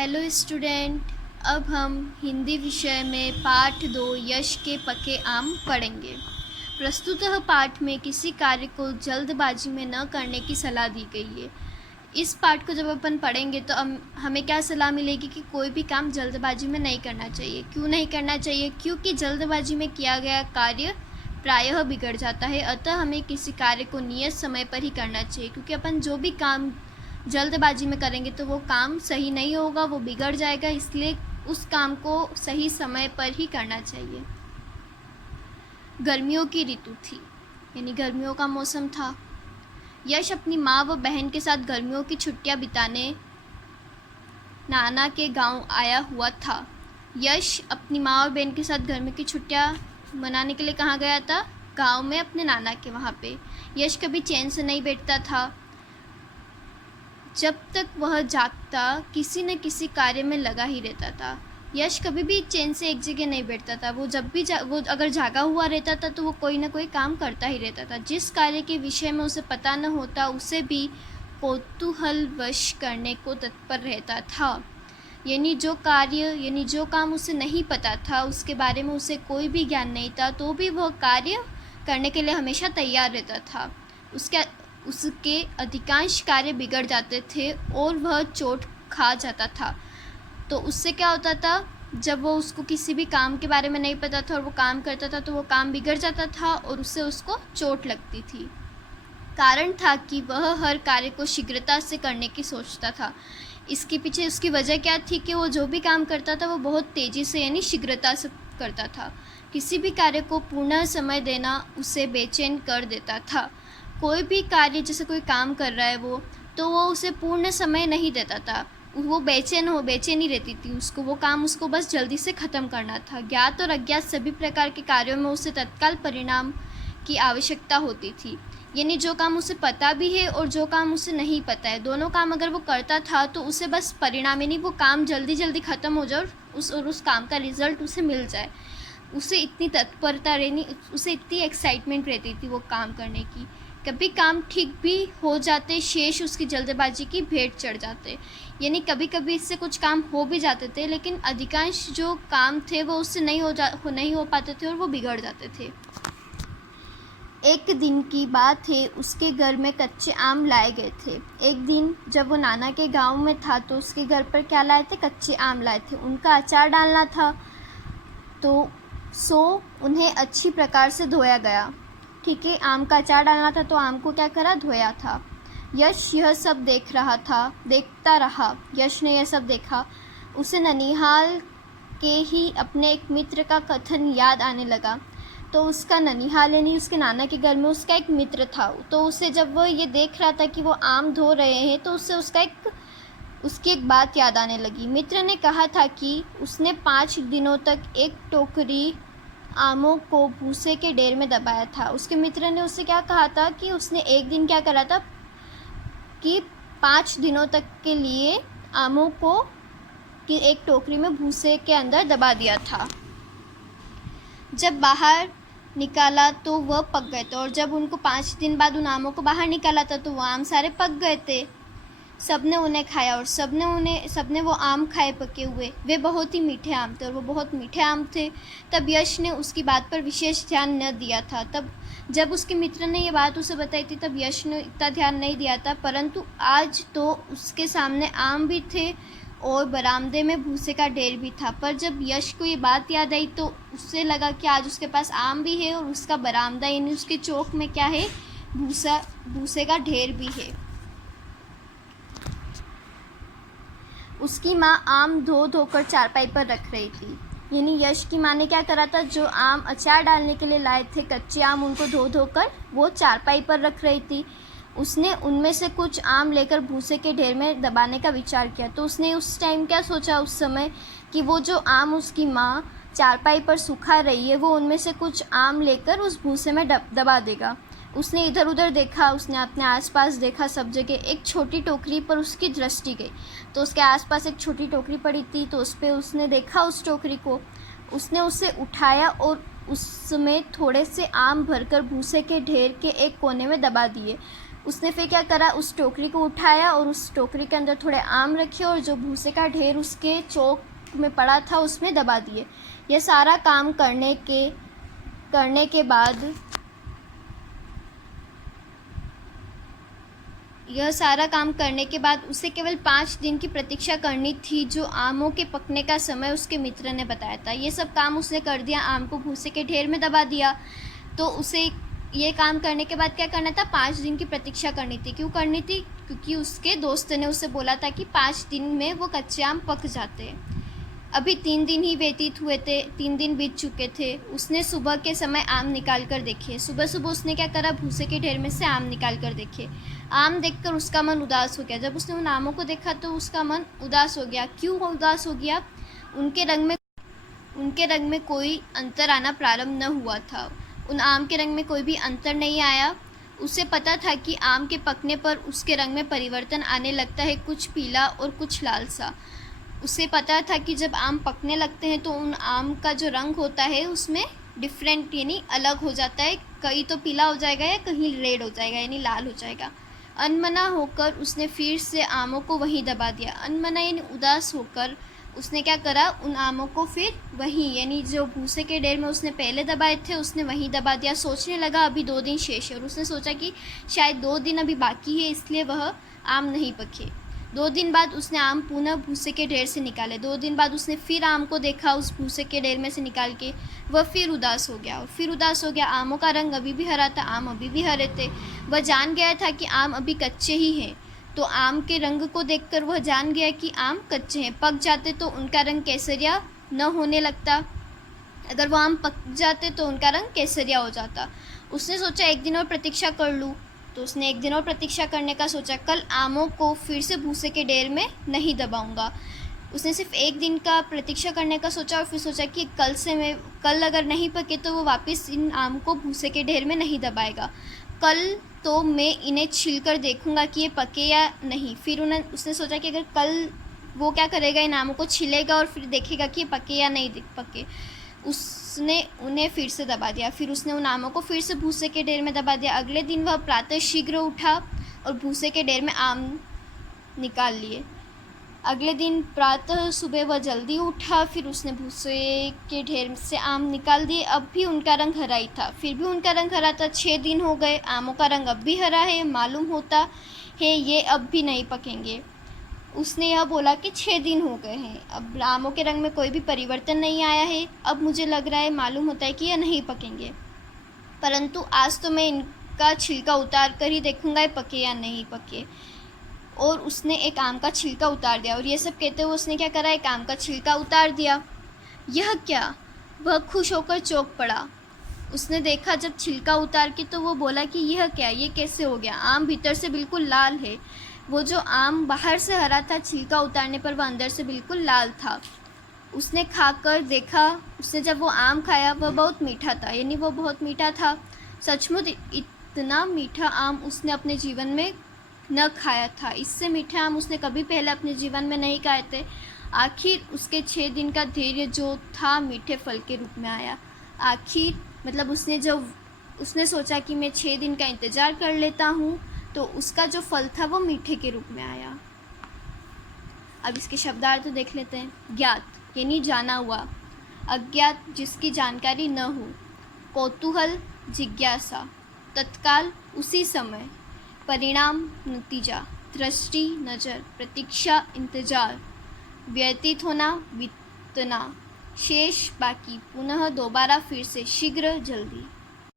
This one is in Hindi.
Hello student. अब हम हिंदी विषय में पाठ 2 यश के पके आम पढ़ेंगे। प्रस्तुतः पाठ में किसी कार्य को जल्दबाजी में न करने की सलाह दी गई है। इस पाठ को जब अपन पढ़ेंगे तो हमें क्या सलाह मिलेगी कि कोई भी काम जल्दबाजी में नहीं करना चाहिए। क्यों नहीं करना चाहिए? क्योंकि जल्दबाजी में किया गया कार्य प्रायः बिगड़ जाता है। अतः हमें किसी कार्य को नियत समय पर ही करना चाहिए, क्योंकि अपन जो भी काम जल्दबाजी में करेंगे तो वो काम सही नहीं होगा, वो बिगड़ जाएगा। इसलिए उस काम को सही समय पर ही करना चाहिए। गर्मियों की ऋतु थी, यानी गर्मियों का मौसम था। यश अपनी माँ व बहन के साथ गर्मियों की छुट्टियां बिताने नाना के गांव आया हुआ था। यश अपनी माँ और बहन के साथ गर्मी की छुट्टियां मनाने के लिए कहाँ गया था? गांव में, अपने नाना के वहाँ पे। यश कभी चैन से नहीं बैठता था। जब तक वह जागता किसी न किसी कार्य में लगा ही रहता था। यश कभी भी चैन से एक जगह नहीं बैठता था। वो जब भी वो अगर जागा हुआ रहता था तो वो कोई ना कोई काम करता ही रहता था। जिस कार्य के विषय में उसे पता न होता उसे भी कौतूहलवश करने को तत्पर रहता था। यानी जो काम उसे नहीं पता था, उसके बारे में उसे कोई भी ज्ञान नहीं था, तो भी वह कार्य करने के लिए हमेशा तैयार रहता था। उसके अधिकांश कार्य बिगड़ जाते थे और वह चोट खा जाता था। तो उससे क्या होता था, जब वो उसको किसी भी काम के बारे में नहीं पता था और वो काम करता था तो वो काम बिगड़ जाता था और उससे उसको चोट लगती थी। कारण था कि वह हर कार्य को शीघ्रता से करने की सोचता था। इसके पीछे उसकी वजह क्या थी कि वो जो भी काम करता था वो बहुत तेज़ी से, यानी शीघ्रता से करता था। किसी भी कार्य को पूर्ण समय देना उसे बेचैन कर देता था। कोई भी कार्य, जैसे कोई काम कर रहा है तो वो उसे पूर्ण समय नहीं देता था। वो बेचैनी रहती थी उसको। वो काम उसको बस जल्दी से ख़त्म करना था। ज्ञात और अज्ञात सभी प्रकार के कार्यों में उसे तत्काल परिणाम की आवश्यकता होती थी। यानी जो काम उसे पता भी है और जो काम उसे नहीं पता है, दोनों काम अगर वो करता था तो उसे बस परिणाम, यानी वो काम जल्दी जल्दी ख़त्म हो जाए और उस काम का रिज़ल्ट उसे मिल जाए। उसे इतनी तत्परता रहनी, उसे इतनी एक्साइटमेंट रहती थी वो काम करने की। कभी काम ठीक भी हो जाते, शेष उसकी जल्दबाजी की भेंट चढ़ जाते। यानी कभी कभी इससे कुछ काम हो भी जाते थे, लेकिन अधिकांश जो काम थे वो उससे नहीं हो पाते थे और वो बिगड़ जाते थे। एक दिन की बात है, उसके घर में कच्चे आम लाए गए थे। एक दिन जब वो नाना के गांव में था तो उसके घर पर क्या लाए थे? कच्चे आम लाए थे। उनका अचार डालना था तो उन्हें अच्छी प्रकार से धोया गया। ठीक है, आम का अचार डालना था तो आम को क्या करा? धोया था। यश यह सब देखता रहा। यश ने यह सब देखा। उसे ननिहाल के ही अपने एक मित्र का कथन याद आने लगा। तो उसका ननिहाल, यानी उसके नाना के घर में उसका एक मित्र था। तो उसे जब वो ये देख रहा था कि वो आम धो रहे हैं तो उससे उसकी एक बात याद आने लगी। मित्र ने कहा था कि उसने 5 दिनों तक एक टोकरी आमों को भूसे के ढेर में दबाया था। उसके मित्र ने उससे क्या कहा था कि उसने एक दिन क्या करा था कि 5 दिनों तक के लिए आमों को एक टोकरी में भूसे के अंदर दबा दिया था। जब बाहर निकाला तो वह पक गए थे, और जब उनको 5 दिन बाद उन आमों को बाहर निकाला था तो वह आम सारे पक गए थे। सबने उन्हें खाया और सबने वो आम खाए पके हुए। वे बहुत ही मीठे आम थे और वो बहुत मीठे आम थे। तब यश ने उसकी बात पर विशेष ध्यान न दिया था। तब जब उसके मित्र ने ये बात उसे बताई थी तब यश ने इतना ध्यान नहीं दिया था, परंतु आज तो उसके सामने आम भी थे और बरामदे में भूसे का ढेर भी था। पर जब यश को ये बात याद आई तो उससे लगा कि आज उसके पास आम भी है और उसका बरामदा, यानी उसके चौक में क्या है? भूसे का ढेर भी है। उसकी माँ आम धोकर चारपाई पर रख रही थी। यानी यश की माँ ने क्या करा था, जो आम अचार डालने के लिए लाए थे कच्चे आम, उनको धोकर वो चारपाई पर रख रही थी। उसने उनमें से कुछ आम लेकर भूसे के ढेर में दबाने का विचार किया। तो उसने उस टाइम क्या सोचा, उस समय, कि वो जो आम उसकी माँ चारपाई पर सुखा रही है वो उनमें से कुछ आम लेकर उस भूसे में दबा देगा। उसने इधर उधर देखा, उसने अपने आसपास देखा, सब जगह। एक छोटी टोकरी पर उसकी दृष्टि गई। तो उसके आसपास एक छोटी टोकरी पड़ी थी, तो उस पर उसने देखा उस टोकरी को। उसने उसे उठाया और उसमें थोड़े से आम भरकर भूसे के ढेर के एक कोने में दबा दिए। उसने फिर क्या करा, उस टोकरी को उठाया और उस टोकरी के अंदर थोड़े आम रखे और जो भूसे का ढेर उसके चौक में पड़ा था उसमें दबा दिए। यह सारा काम करने के बाद उसे केवल 5 दिन की प्रतीक्षा करनी थी, जो आमों के पकने का समय उसके मित्र ने बताया था। ये सब काम उसने कर दिया, आम को भूसे के ढेर में दबा दिया। तो उसे ये काम करने के बाद क्या करना था, 5 दिन की प्रतीक्षा करनी थी। क्यों करनी थी? क्योंकि उसके दोस्त ने उसे बोला था कि 5 दिन में वो कच्चे आम पक जाते हैं। अभी 3 दिन ही व्यतीत हुए थे, 3 दिन बीत चुके थे। उसने सुबह के समय आम निकाल कर देखे। सुबह उसने क्या करा, भूसे के ढेर में से आम निकाल कर देखे। आम देखकर उसका मन उदास हो गया। जब उसने उन आमों को देखा तो उसका मन उदास हो गया। क्यों उदास हो गया? उनके रंग में कोई अंतर आना प्रारंभ न हुआ था। उन आम के रंग में कोई भी अंतर नहीं आया। उसे पता था कि आम के पकने पर उसके रंग में परिवर्तन आने लगता है, कुछ पीला और कुछ लाल सा। उसे पता था कि जब आम पकने लगते हैं तो उन आम का जो रंग होता है उसमें डिफरेंट यानी अलग हो जाता है। कहीं तो पीला हो जाएगा या कहीं रेड हो जाएगा यानी लाल हो जाएगा। अनमना होकर उसने फिर से आमों को वहीं दबा दिया। अनमना यानी उदास होकर उसने क्या करा, उन आमों को फिर वहीं यानी जो भूसे के ढेर में उसने पहले दबाए थे उसने वहीं दबा दिया। सोचने लगा अभी 2 दिन शेष है और उसने सोचा कि शायद 2 दिन अभी बाकी है, इसलिए वह आम नहीं पके। 2 दिन बाद उसने आम पुनः भूसे के ढेर से निकाले। 2 दिन बाद उसने फिर आम को देखा उस भूसे के ढेर में से निकाल के। वह फिर उदास हो गया। आमों का रंग अभी भी हरा था, आम अभी भी हरे थे। वह जान गया था कि आम अभी कच्चे ही हैं। तो आम के रंग को देखकर वह जान गया कि आम कच्चे हैं। पक जाते तो उनका रंग केसरिया न होने लगता। अगर वो आम पक जाते तो उनका रंग केसरिया हो जाता। उसने सोचा 1 दिन और प्रतीक्षा कर लूँ। तो उसने 1 दिन और प्रतीक्षा करने का सोचा। कल आमों को फिर से भूसे के ढेर में नहीं दबाऊंगा। उसने सिर्फ 1 दिन का प्रतीक्षा करने का सोचा और फिर सोचा कि कल अगर नहीं पके तो वो वापस इन आम को भूसे के ढेर में नहीं दबाएगा। कल तो मैं इन्हें छिलकर देखूंगा कि ये पके या नहीं। फिर उसने सोचा कि अगर कल वो क्या करेगा, इन आमों को छिलेगा और फिर देखेगा कि ये पके या नहीं पके। उसने उन्हें फिर से दबा दिया। फिर उसने उन आमों को फिर से भूसे के ढेर में दबा दिया। अगले दिन वह प्रातः शीघ्र उठा और भूसे के ढेर में आम निकाल लिए। अगले दिन प्रातः सुबह वह जल्दी उठा। फिर उसने भूसे के ढेर से आम निकाल दिए। अब भी उनका रंग हरा ही था। फिर भी उनका रंग हरा था। 6 दिन हो गए, आमों का रंग अब भी हरा है। मालूम होता है ये अब भी नहीं पकेंगे। उसने यह बोला कि 6 दिन हो गए हैं, अब आमों के रंग में कोई भी परिवर्तन नहीं आया है। अब मुझे लग रहा है, मालूम होता है कि यह नहीं पकेंगे। परंतु आज तो मैं इनका छिलका उतार कर ही देखूंगा ये पके या नहीं पके। और उसने एक आम का छिलका उतार दिया। और ये सब कहते हुए उसने क्या करा, एक आम का छिलका उतार दिया। यह क्या? वह खुश होकर चौंक पड़ा। उसने देखा जब छिलका उतार के तो वो बोला कि यह क्या, ये कैसे हो गया? आम भीतर से बिल्कुल लाल है। वो जो आम बाहर से हरा था, छिलका उतारने पर वह अंदर से बिल्कुल लाल था। उसने खाकर देखा। उसने जब वो आम खाया वह बहुत मीठा था, यानी वो बहुत मीठा था। सचमुच इतना मीठा आम उसने अपने जीवन में न खाया था। इससे मीठे आम उसने कभी पहले अपने जीवन में नहीं खाए थे। आखिर उसके 6 दिन का धैर्य जो था मीठे फल के रूप में आया। आखिर मतलब उसने सोचा कि मैं 6 दिन का इंतज़ार कर लेता हूँ, तो उसका जो फल था वो मीठे के रूप में आया। अब इसके शब्दार्थ तो देख लेते हैं। ज्ञात यानी जाना हुआ, अज्ञात जिसकी जानकारी न हो, कौतूहल जिज्ञासा, तत्काल उसी समय, परिणाम नतीजा, दृष्टि नज़र, प्रतीक्षा इंतजार, व्यतीत होना बीतना, शेष बाकी, पुनः दोबारा फिर से, शीघ्र जल्दी।